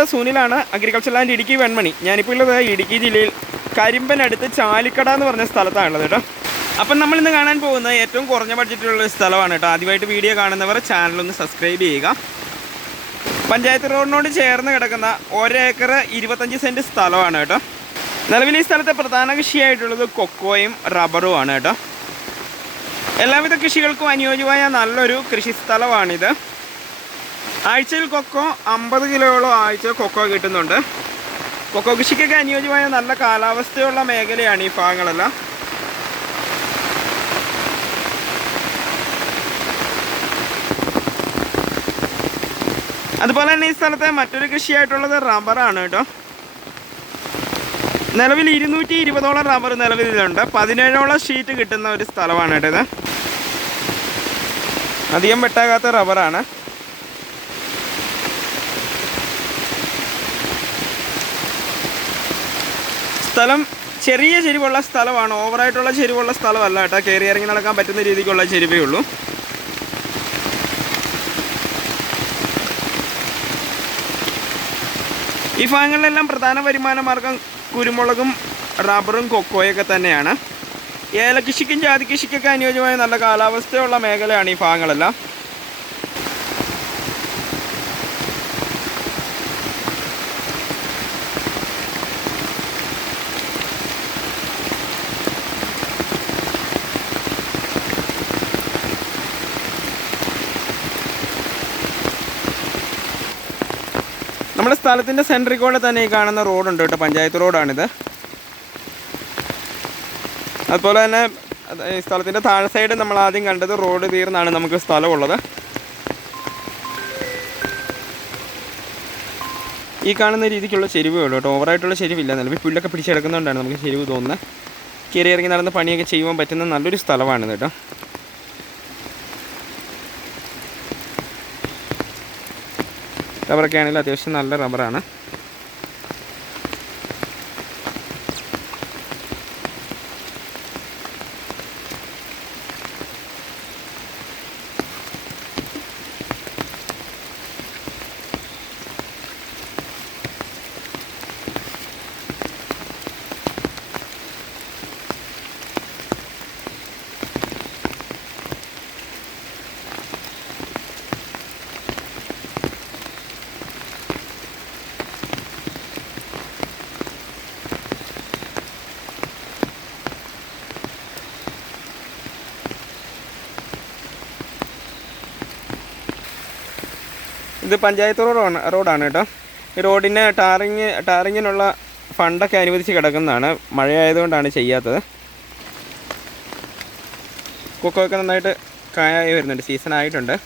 സുനിലാണ്, agriculture land Idukki Venmony. ഞാനിപ്പോൾ ഉള്ളത് ഇടുക്കി ജില്ലയിൽ കരിമ്പനടുത്ത് ചാലിക്കട എന്ന് പറഞ്ഞ സ്ഥലത്താണുള്ളത് കേട്ടോ. അപ്പം നമ്മളിന്ന് കാണാൻ പോകുന്നത് ഏറ്റവും കുറഞ്ഞ ബഡ്ജറ്റിലുള്ള സ്ഥലമാണ് കേട്ടോ. ആദ്യമായിട്ട് വീഡിയോ കാണുന്നവർ ചാനലൊന്ന് സബ്സ്ക്രൈബ് ചെയ്യുക. പഞ്ചായത്ത് റോഡിനോട് ചേർന്ന് കിടക്കുന്ന 1 ഏക്കർ 25 സെൻറ്റ് സ്ഥലമാണ് കേട്ടോ. നിലവിൽ ഈ സ്ഥലത്തെ പ്രധാന കൃഷിയായിട്ടുള്ളത് കൊക്കോയും റബ്ബറുമാണ് കേട്ടോ. എല്ലാവിധ കൃഷികൾക്കും അനുയോജ്യമായ നല്ലൊരു കൃഷി സ്ഥലമാണിത്. ആഴ്ചയിൽ കൊക്കോ 50 കിലോയോളം ആഴ്ച കൊക്കോ കിട്ടുന്നുണ്ട്. കൊക്കോ കൃഷിക്കൊക്കെ അനുയോജ്യമായ നല്ല കാലാവസ്ഥയുള്ള മേഖലയാണ് ഈ ഭാഗങ്ങളെല്ലാം. അതുപോലെ തന്നെ ഈ സ്ഥലത്തെ മറ്റൊരു കൃഷിയായിട്ടുള്ളത് റബ്ബറാണ് കേട്ടോ. നിലവിൽ 220ഓളം റബ്ബർ നിലവിലുണ്ട്. 17ഓളം ഷീറ്റ് കിട്ടുന്ന ഒരു സ്ഥലമാണ് കേട്ടോ ഇത്. അധികം വെട്ടാകാത്ത റബ്ബറാണ്. സ്ഥലം ചെറിയ ചെരിവുള്ള സ്ഥലമാണ്, ഓവറായിട്ടുള്ള ചെരിവുള്ള സ്ഥലമല്ല കേട്ടോ. കയറി ഇറങ്ങി നടക്കാൻ പറ്റുന്ന രീതിക്കുള്ള ചെരിവേ ഉള്ളൂ. ഈ ഭാഗങ്ങളിലെല്ലാം പ്രധാന വരുമാന മാർഗം കുരുമുളകും റബ്ബറും കൊക്കോയൊക്കെ തന്നെയാണ്. ഏലകൃഷിക്കും ജാതി കൃഷിക്കൊക്കെ അനുയോജ്യമായ നല്ല കാലാവസ്ഥയുള്ള മേഖലയാണ് ഈ ഭാഗങ്ങളെല്ലാം. നമ്മുടെ സ്ഥലത്തിൻ്റെ സെൻട്രിൽ കൂടെ തന്നെ ഈ കാണുന്ന റോഡുണ്ട് കേട്ടോ. പഞ്ചായത്ത് റോഡാണിത്. അതുപോലെ തന്നെ ഈ സ്ഥലത്തിൻ്റെ താഴെ സൈഡ് നമ്മൾ ആദ്യം കണ്ടത് റോഡ് തീർന്നാണ് നമുക്ക് സ്ഥലമുള്ളത്. ഈ കാണുന്ന രീതിക്കുള്ള ചെരിവേ ഉള്ളൂ കേട്ടോ. ഓവറായിട്ടുള്ള ചെരിവില്ല. നിലവിൽ പുല്ലൊക്കെ പിടിച്ചെടുക്കുന്നതുകൊണ്ടാണ് നമുക്ക് ചെരിവ് തോന്നുന്നത്. കയറി ഇറങ്ങി നടന്ന് പണിയൊക്കെ ചെയ്യുവാൻ പറ്റുന്ന നല്ലൊരു സ്ഥലമാണിത് കേട്ടോ. റബ്ബറൊക്കെ ആണെങ്കിൽ അത്യാവശ്യം നല്ല റബ്ബറാണ്. ഇത് പഞ്ചായത്ത് റോഡാണ് കേട്ടോ. ഈ റോഡിന് ടാറിങ്ങിനുള്ള ഫണ്ടൊക്കെ അനുവദിച്ച് കിടക്കുന്നതാണ്. മഴയായതുകൊണ്ടാണ് ചെയ്യാത്തത്. കൊക്കോയൊക്കെ നന്നായിട്ട് കായായി വരുന്നുണ്ട്. സീസൺ ആയിട്ടുണ്ട്.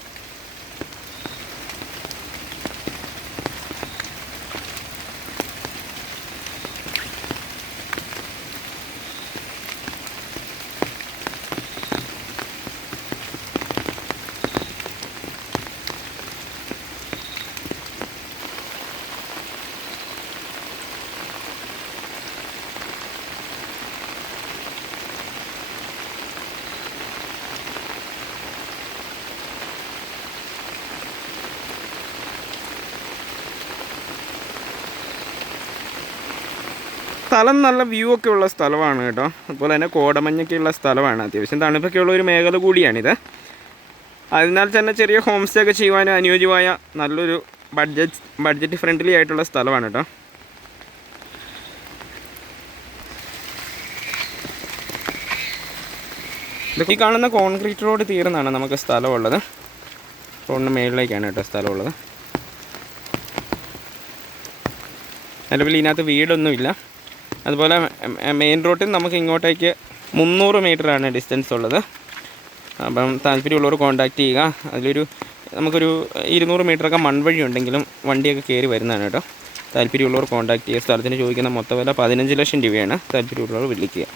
സ്ഥലം നല്ല വ്യൂ ഒക്കെ ഉള്ള സ്ഥലമാണ് കേട്ടോ. അതുപോലെ തന്നെ കോടമഞ്ഞൊക്കെ ഉള്ള സ്ഥലമാണ്. അത്യാവശ്യം തണുപ്പൊക്കെ ഉള്ള ഒരു മേഖല കൂടിയാണിത്. അതിനാൽ തന്നെ ചെറിയ ഹോം സ്റ്റേ ഒക്കെ ചെയ്യുവാനും അനുയോജ്യമായ നല്ലൊരു ബഡ്ജറ്റ് ഫ്രണ്ട്ലി ആയിട്ടുള്ള സ്ഥലമാണ് കേട്ടോ. ഈ കാണുന്ന കോൺക്രീറ്റ് റോഡ് തീർന്നാണ് നമുക്ക് സ്ഥലമുള്ളത്. റോഡിന് മേളിലേക്കാണ് കേട്ടോ സ്ഥലമുള്ളത്. നിലവിൽ ഇതിനകത്ത് വീടൊന്നുമില്ല. അതുപോലെ മെയിൻ റോഡിൽ നമുക്ക് ഇങ്ങോട്ടേക്ക് 300 മീറ്ററാണ് ഡിസ്റ്റൻസ് ഉള്ളത്. അപ്പം താല്പര്യമുള്ളവർ കോൺടാക്റ്റ് ചെയ്യുക. അതിലൊരു നമുക്കൊരു 200 മീറ്ററൊക്കെ മൺവഴി ഉണ്ടെങ്കിലും വണ്ടിയൊക്കെ കയറി വരുന്നതാണ് കേട്ടോ. താല്പര്യമുള്ളവർ കോൺടാക്റ്റ് ചെയ്യുക. സ്ഥലത്തിന് ചോദിക്കുന്ന മൊത്തം വില 15 ലക്ഷം രൂപയാണ്. താല്പര്യമുള്ളവർ വിളിക്കുക.